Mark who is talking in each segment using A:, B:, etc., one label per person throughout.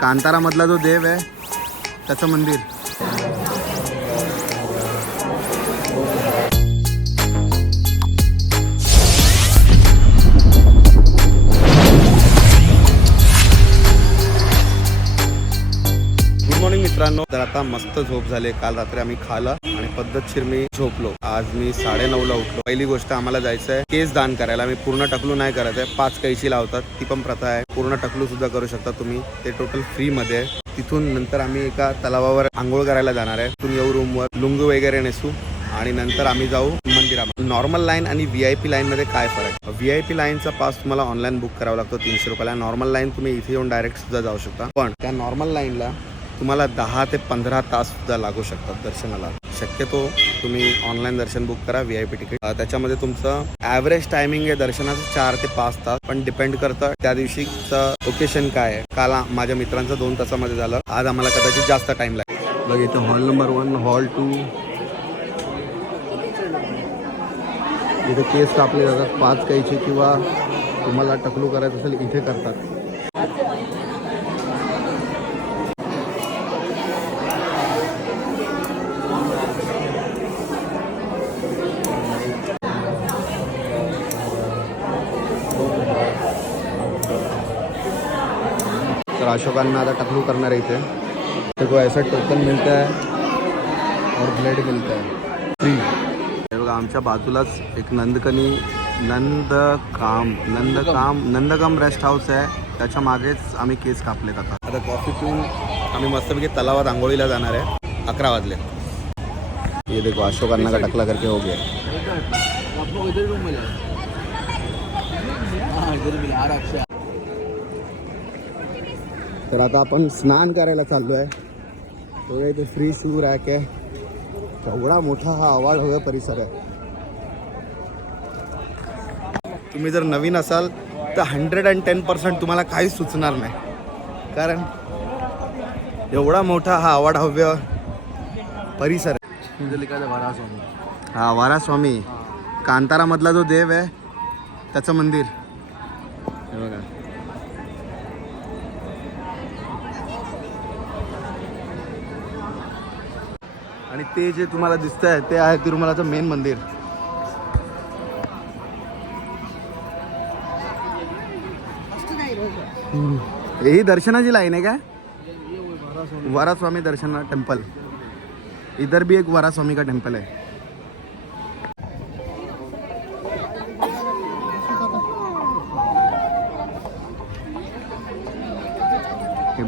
A: कांतारा मधला जो देव आहे त्याचं मंदिर. गुड मॉर्निंग मित्रांनो. तर आता मस्त झोप झाले काल रात्री आम्ही खाल्लं. पद्धतशीर मी झोपलो. आज मी साडे ला उठलो. पहिली गोष्ट आम्हाला जायचं आहे केस दान करायला. मी पूर्ण टकलू नाही करायचं आहे. पाच कैशी लावतात ती पण प्रथा आहे. पूर्ण टकलू सुद्धा करू शकता तुम्ही. ते टोटल फ्री मध्ये आहे. तिथून नंतर आम्ही एका तलावावर आंघोळ करायला जाणार आहे. तिथून येऊ रूमवर लुंग वगैरे नेसू. आणि नंतर आम्ही जाऊ मंदिरामध्ये. नॉर्मल लाईन आणि व्ही आय पी लाईनमध्ये काय फरक व्ही आय पी लाईनचा पास तुम्हाला ऑनलाईन बुक करावा लागतो तीनशे रुपयाला. नॉर्मल लाईन तुम्ही इथे येऊन डायरेक्ट सुद्धा जाऊ शकता. पण त्या नॉर्मल लाईनला तुम्हाला दहा ते पंधरा तास सुद्धा लागू शकतात दर्शनाला. शक्यतो तुम्ही ऑनलाईन दर्शन बुक करा व्ही आय पी तिकीट त्याच्यामध्ये तुमचं ॲव्हरेज टायमिंग आहे दर्शनाचं चार ते पाच तास. पण डिपेंड करतं त्या दिवशीचं ओकेशन काय आहे. काल माझ्या मित्रांचं दोन तासामध्ये झालं. आज आम्हाला कदाचित जास्त टाइम लागेल. बघ इथं hall number one hall two इथे केस कापले जातात. पाच काहीचे किंवा तुम्हाला टकलू करायचं असेल इथे करतात. तर अशोकांना आता टकलू करणार आहे इथे. देखो ऐसा टोकन मिळतं आहे और ब्लेड मिळतं आहे फ्री हे बघा आमच्या बाजूलाच एक नंदकनी नंदकाम नंदकाम नंदकाम रेस्ट हाऊस आहे. त्याच्या मागेच आम्ही केस कापलेत आता. आता कॉफी पिऊन आम्ही मस्तपैकी तलावात आंघोळीला जाणार आहे. अकरा वाजले. ये देखो अशोकांना का टकला करके हो गया
B: आपको इधर रूम मिला हाँ इधर मिला आ रहा अक्षय
A: तर आता आपण स्नान करायला चाललो आहे तो इथे फ्री शू रॅक आहे. केवढा मोठा हा आवाज हवा परिसर आहे. तुम्ही जर नवीन असाल तर हंड्रेड अँड टेन पर्सेंट तुम्हाला काहीच सुचणार नाही. कारण एवढा मोठा हा आवाड परिसर आहे.
B: इधर स्वामी
A: हा वारास्वामी. कांतारामधला जो देव आहे त्याचं मंदिर हे बघा आणि ते जे तुम्हाला दिसत आहे ते आहे तिरुमलाचं मेन मंदिर. ही दर्शनाची लाईन आहे काय?
B: वरास्वामी
A: वारास्वामी दर्शन टेम्पल. इधर भी एक वारास्वामी का टेम्पल है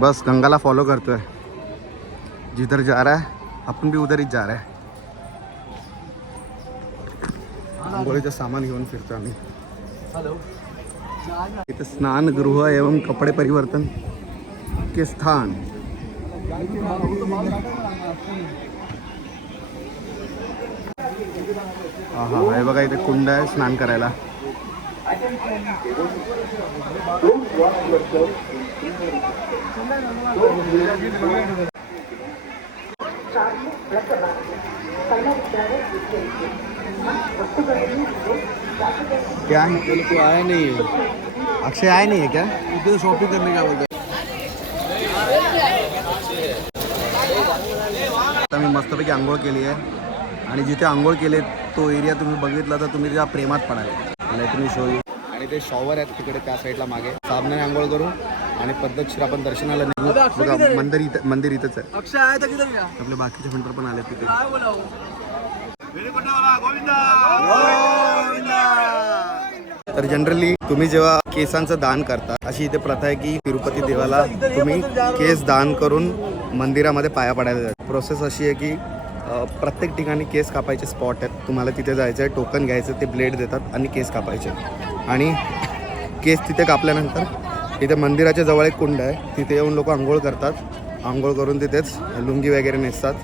A: बस गंगाला फॉलो करतोय. जिधर जा रहा है आपण भी उधर ही जा रहा. है आंघोळीचं सामान घेऊन फिरतो आम्ही. इथं स्नानगृह एवं कपडे परिवर्तन. के स्थान? हा हा हे बघा इथे कुंड आहे स्नान करायला. क्या है?
B: कल कोई आया नहीं है।
A: अक्षय आए नहीं है क्या?
B: इधर शॉपिंग करने का बोलते
A: आता मी मस्तपैकी आंघोळ केली आहे. आणि जिथे आंघोळ केले तो एरिया तुम्ही बघितला तर तुम्ही त्या प्रेमात पडाल. मी शो यू आणि ते शॉवर आहेत तिकडे त्या साईडला मागे. साबणाने आंघोळ करू. आणि पद्धतशीर आपण दर्शनाला निघू. बघा? मंदिर इथं मंदिर इथंच आहे.
B: अक्षय आया था किधर गया
A: आपले बाकीचे मंत्र पण आले तिथे? तर जनरली तुम्ही जेव्हा केसांचं दान करता अशी इथे प्रथा आहे की तिरुपती देवाला तुम्ही केस दान करून मंदिरामध्ये पाया पडायला जातात प्रोसेस अशी आहे की प्रत्येक ठिकाणी केस कापायचे स्पॉट आहेत. तुम्हाला तिथे जायचं आहे टोकन घ्यायचं ते ब्लेड देतात आणि केस कापायचे. आणि केस तिथे कापल्यानंतर इथे मंदिराच्या जवळ एक कुंड आहे. तिथे येऊन लोक आंघोळ करतात. आंघोळ करून तिथेच लुंगी वगैरे नेसतात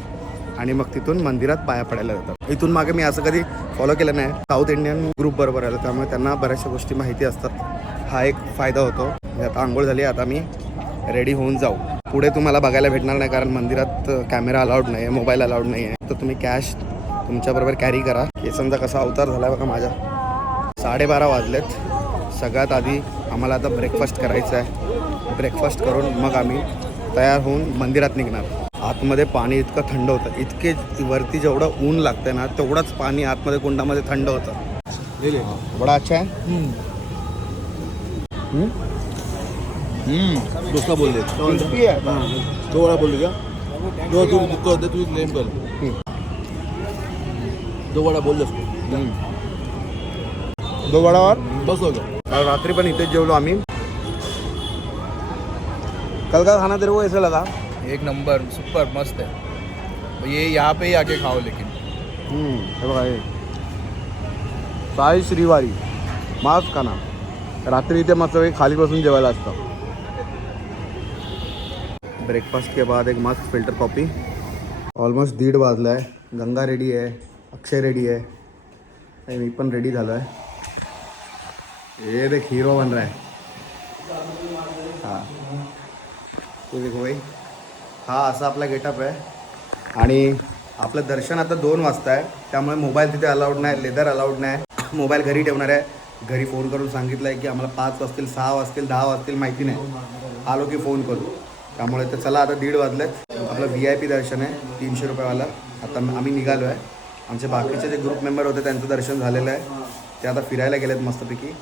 A: आणि मग तिथून मंदिरात पाया पडायला जातात. इथून मागे मी असं कधी फॉलो केलं नाही. साऊथ इंडियन ग्रुप बरोबर आलं त्यामुळे त्यांना बऱ्याचशा गोष्टी माहिती असतात. हा एक फायदा होतो. आता आंघोळ झाली आता मी रेडी होऊन जाऊ. पुढे तुम्हाला बघायला भेटणार नाही कारण मंदिरात कॅमेरा अलाउड नाही आहे मोबाईल अलाउड नाही आहे तर तुम्ही कॅश तुमच्याबरोबर कॅरी करा. केसांचा कसा अवतार झाला बघा माझ्या साडेबारा वाजलेत. सगळ्यात आधी आम्हाला आता ब्रेकफास्ट करायचा आहे. ब्रेकफास्ट करून मग आम्ही तयार होऊन मंदिरात निघणार. आतमध्ये पाणी इतकं थंड होतं. इतके वरती जेवढं ऊन लागतं ना तेवढंच पाणी आतमध्ये कुंडामध्ये थंड होतं.
B: ले ले
A: बडा अच्छा आहे?
B: हम्म.
A: हम्म?
B: डोसा बोल दे
A: Crispy आहे.
B: हाँ, दो वड़ा बोल दे क्या दो तू बुक कर. तू. दो वड़ा दे
A: वडावर? काल रात्री पण इथेच जेवलो आम्ही. कल का खाना तेरे को ऐसा लगा
C: एक नंबर सुपर मस्त है ये यहाँ पे ही आके खाओ लेकिन
A: हे बघा हे. साई श्रीवारी मास खाना. रात्री इथे मस्त खाली बसून जेवायला असतं. ब्रेकफास्ट के बाद एक मस्त फिल्टर कॉफी ऑलमोस्ट दीड वाजला आहे गंगा रेडी आहे. अक्षय रेडी आहे. आणि मी पण रेडी झालो आहे ये देख हीरो बन रहा है हाँ तू देखो भाई हा असा आपला गेटअप आहे आणि आपलं दर्शन आता दोन वाजता आहे त्यामुळे मोबाईल तिथे अलाउड नाही लेदर अलाउड नाही मोबाईल घरी ठेवणार आहे घरी फोन करून सांगितलं आहे की आम्हाला पाच वाजतील सहा वाजतील दहा वाजतील माहिती नाही आलो की फोन करू त्यामुळे तर चला आता दीड वाजलेत आपलं व्ही आय पी दर्शन आहे तीनशे रुपयावाला आता आम्ही निघालो आहे आमचे बाकीचे जे ग्रुप मेंबर होते त्यांचं दर्शन झालेलं आहे ते आता फिरायला गेलेत मस्तपैकी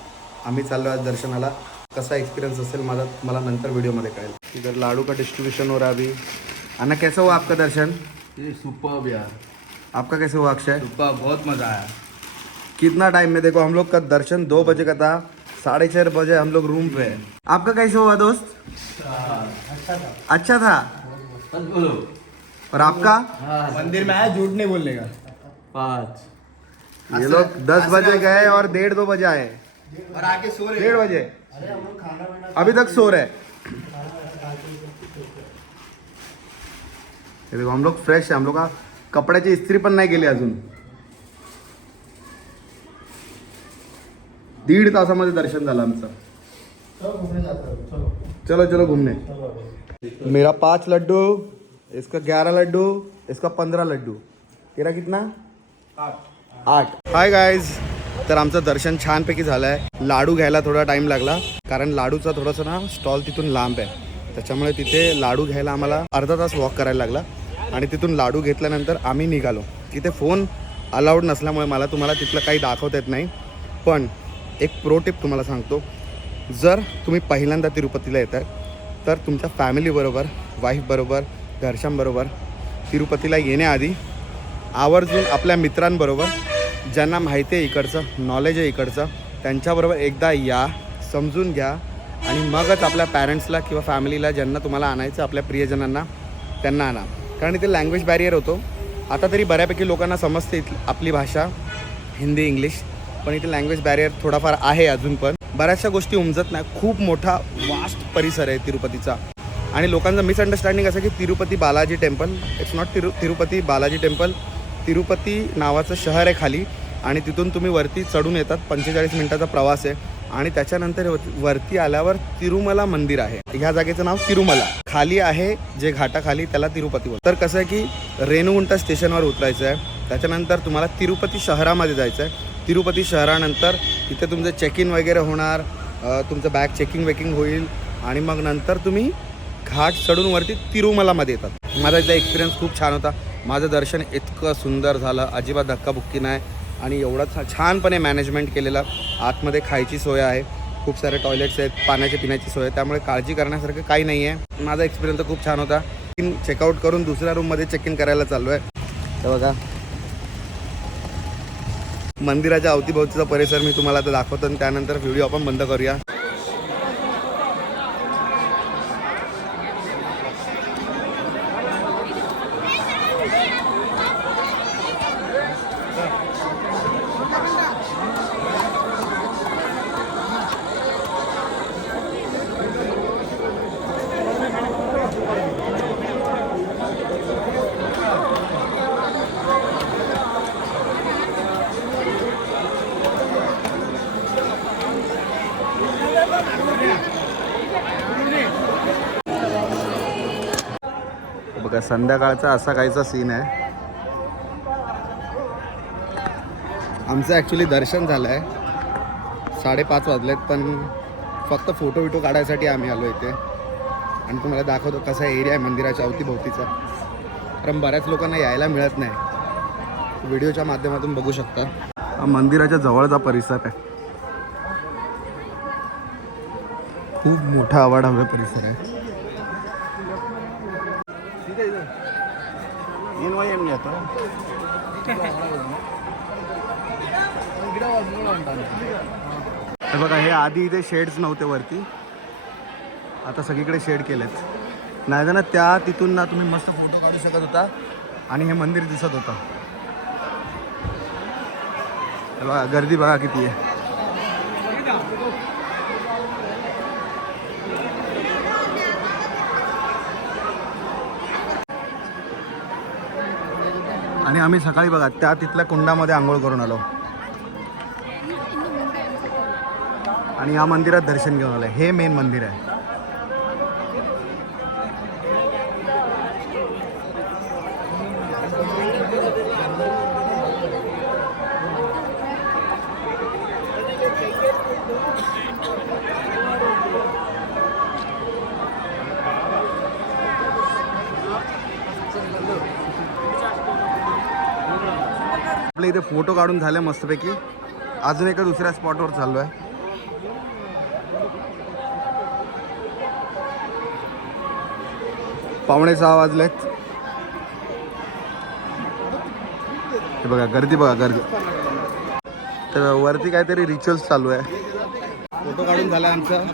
A: आम्ही चाललो आज दर्शनाला. कसा एक्सपिरियंस असेल माझा मला नंतर व्हिडिओमध्ये कळेल. इधर लाडू का डिस्ट्रीब्यूशन हो रहा है अभी? अन्ना कैसा हुआ आपका दर्शन?
B: ये सुपर यार।
A: आपका कैसे हुआ अक्षय?
C: सुपर बहुत मज़ा आया।
A: कितना टाइम में देखो हम लोग का दर्शन दो बजे का था साढ़े चार बजे हम लोग रूम पे। आपका कैसे हुआ दोस्त? अच्छा था।
B: बस बोलो।
A: और आपका?
C: मंदिर में आया झूठ नहीं बोलने का।
B: पाँच
A: ये लोग दस बजे गए और डेढ़ दो बजे आए।
C: और आके सो रहे
A: डेढ़ बजे। अभी तक सो रहे। ये देखो हम लोग फ्रेश है हम लोग का कपड्याची इस्त्री पण नाही केली अजून। दीड तासामध्ये दर्शन झालं आमचं। चलो चलो। घूमने। मेरा पाँच लड्डू इसका ग्यारह लड्डू इसका पंद्रह लड्डू। तेरा कितना? आठ। आठ। हाय गाईज तर आमचं दर्शन छानपैकी झालं आहे लाडू घ्यायला थोडा टाईम लागला. कारण लाडूचा थोडासा ना स्टॉल तिथून लांब आहे. त्याच्यामुळे तिथे लाडू घ्यायला आम्हाला अर्धा तास वॉक करायला लागला. आणि तिथून लाडू घेतल्यानंतर आम्ही निघालो. तिथे फोन अलाउड नसल्यामुळे मला तुम्हाला तिथलं काही दाखवता येत नाही. पण एक प्रो टिप तुम्हाला सांगतो. जर तुम्ही पहिल्यांदा तिरुपतीला येत आहे तर तुमच्या फॅमिलीबरोबर वाईफबरोबर घरच्यांबरोबर तिरुपतीला येण्याआधी आवर्जून आपल्या मित्रांबरोबर ज्यांना माहिती आहे इकडचं नॉलेज आहे इकडचं त्यांच्याबरोबर एकदा या समजून घ्या आणि मगच आपल्या पॅरेंट्सला किंवा फॅमिलीला ज्यांना तुम्हाला आणायचं आपल्या प्रियजनांना त्यांना आणा. कारण इथे लँग्वेज बॅरियर होतो. आता तरी बऱ्यापैकी लोकांना समजते इथली आपली भाषा हिंदी इंग्लिश पण इथे लँग्वेज बॅरियर थोडाफार आहे अजून पण. बऱ्याचशा गोष्टी उमजत नाही. खूप मोठा वास्ट परिसर आहे तिरुपतीचा. आणि लोकांचं मिसअंडरस्टँडिंग असं की Tirupati Balaji temple it's not Tiru Tirupati Balaji temple Tirupati नावाचं शहर आहे खाली आणि तिथून तुम्ही वरती चढून येतात. पंचेचाळीस मिनिटाचा प्रवास आहे. आणि त्याच्यानंतर वरती- आल्यावर तिरुमला मंदिर आहे. ह्या जागेचं नाव तिरुमला. खाली आहे जे घाटाखाली त्याला तिरुपती तर कसं आहे की रेणुगुंटा स्टेशनवर उतरायचं आहे. त्याच्यानंतर तुम्हाला तिरुपती शहरामध्ये जायचं आहे. तिरुपती शहरानंतर तिथे तुमचं चेक इन वगैरे होणार. तुमचं बॅग चेकिंग वेकिंग होईल. आणि मग नंतर तुम्ही घाट चढून वरती तिरुमलामध्ये येतात. माझा इथला एक्सपिरियन्स खूप छान होता. माझं दर्शन इतकं सुंदर झालं. अजिबात धक्काबुक्की नाही. आणि एवढं छा- छानपणे मॅनेजमेंट केलेलं. आतमध्ये खायची सोय आहे. खूप सारे टॉयलेट्स आहेत. पाण्याची पिण्याची सोय आहे. त्यामुळे काळजी करण्यासारखं काही नाही आहे. माझा एक्सपिरियन्स तर खूप छान होता. चेकआउट करून दुसऱ्या रूममध्ये चेक इन करायला चाललो आहे तर बघा. मंदिराच्या अवतीभवतीचा परिसर मी तुम्हाला आता दाखवतो आणि त्यानंतर व्हिडिओ आपण बंद करूया. संध्याकाळचा असा काहीचा सीन आहे. आमचं ॲक्च्युली दर्शन झालं आहे साडेपाच वाजलेत पण फक्त फोटो विटो काढायसाठी आम्ही आलो इथे. आणि तुम्हाला दाखवतो कसा एरिया आहे मंदिराच्या अवतीभोवतीचा. कारण बऱ्याच लोकांना यायला मिळत नाही. व्हिडिओच्या माध्यमातून बघू शकता. हा मंदिराच्या जवळचा परिसर आहे. खूप मोठा आवाड परिसर आहे. हे बघा हे आधी इथे शेड्स नव्हते वरती. आता सगळीकडे शेड केलेत. नाही ना त्या तिथून ना तुम्ही मस्त फोटो काढू शकत होता. आणि हे मंदिर दिसत होतं. हे बघा गर्दी बघा किती आहे. आणि आम्ही सकाळी बघा त्या तिथल्या कुंडामध्ये आंघोळ करून आलो. आणि या मंदिरात दर्शन घेऊन आलं. हे मेन मंदिर आहे. आपले इथे फोटो काढून झाले मस्तपैकी. अजून एका दुसऱ्या स्पॉटवर चाललो आहे पावणे सहा वाजलेत हे बघा गर्दी बघा गर्दी. तर वरती काहीतरी रिच्युअल्स चालू आहे. फोटो काढून झाला आमचं.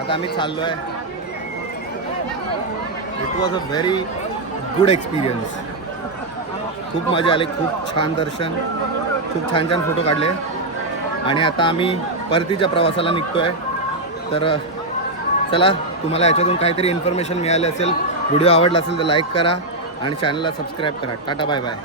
A: आता आम्ही चाललो आहे it was a very good experience खूप मजा आली खूप छान दर्शन खूप छान छान फोटो काढले. आणि आता आम्ही परतीच्या प्रवासाला निघतो आहे तर चला तुम्हाला याच्यातून काहीतरी इन्फॉर्मेशन मिळाली असेल व्हिडिओ आवडला असेल तर लाईक करा आणि चॅनलला सबस्क्राईब करा. Tata bye bye